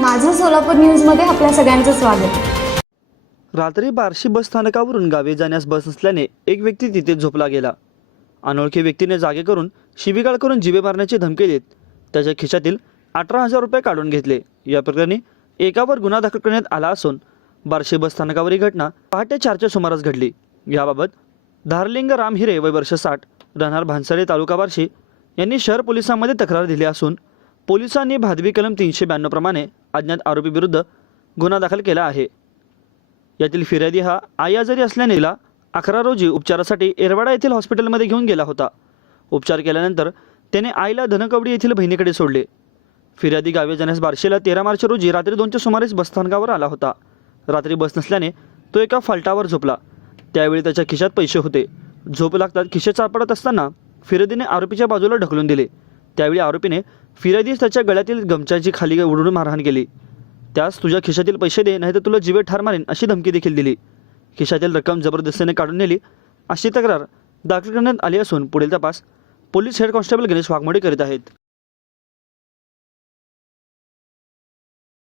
माझं सोलापूर न्यूजमध्ये आपल्या सगळ्यांचं स्वागत. रात्री बार्शी बस स्थानकावरून गावी जाण्यास बस नसल्याने एक व्यक्ती तिथे झोपला गेला. अनोळखी व्यक्तीने जागे करून शिबिगाळ करून जिवे मारण्याची धमकी देत त्याच्या खिशातील अठरा हजार रुपये काढून घेतले. या प्रकरणी एकावर गुन्हा दाखल करण्यात आला असून बार्शी बसस्थानकावर ही घटना पहाटे चारच्या सुमारास घडली. याबाबत धारलिंग राम हिरे वय वर्ष साठ राहणार भानसडे तालुका बार्शी यांनी शहर पोलिसांमध्ये तक्रार दिली असून पोलिसांनी भादवी कलम तीनशे ब्याण्णव प्रमाणे अज्ञात आरोपीविरुद्ध गुन्हा दाखल केला आहे. यातील फिर्यादी हा आई आजारी असल्याने तिला अकरा रोजी उपचारासाठी एरवाडा येथील हॉस्पिटलमध्ये घेऊन गेला होता. उपचार केल्यानंतर त्याने आईला धनकवडी येथील बहिणीकडे सोडले. फिर्यादी गावी जाण्यास बारशेला तेरा मार्च रोजी रात्री दोनच्या सुमारेस बसस्थानकावर आला होता. रात्री बस नसल्याने तो एका फालटावर झोपला. त्यावेळी त्याच्या खिशात पैसे होते. झोप लागतात खिशे चापडत असताना फिर्यादीने आरोपीच्या बाजूला ढकलून दिले. त्यावेळी आरोपीने फिर्यादीस त्याच्या गळ्यातील गमच्याची खाली उडून मारहाण केली. त्यास तुझ्या खिशातील पैसे दे नाहीतर तुला जीवे ठार मारेन अशी धमकी देखील दिली. खिशातील रक्कम जबरदस्तीने काढून नेली. अशी तक्रार दाखल करण्यात आली असून पुढील तपास police head constable Ganesh Waghmode करीत आहेत.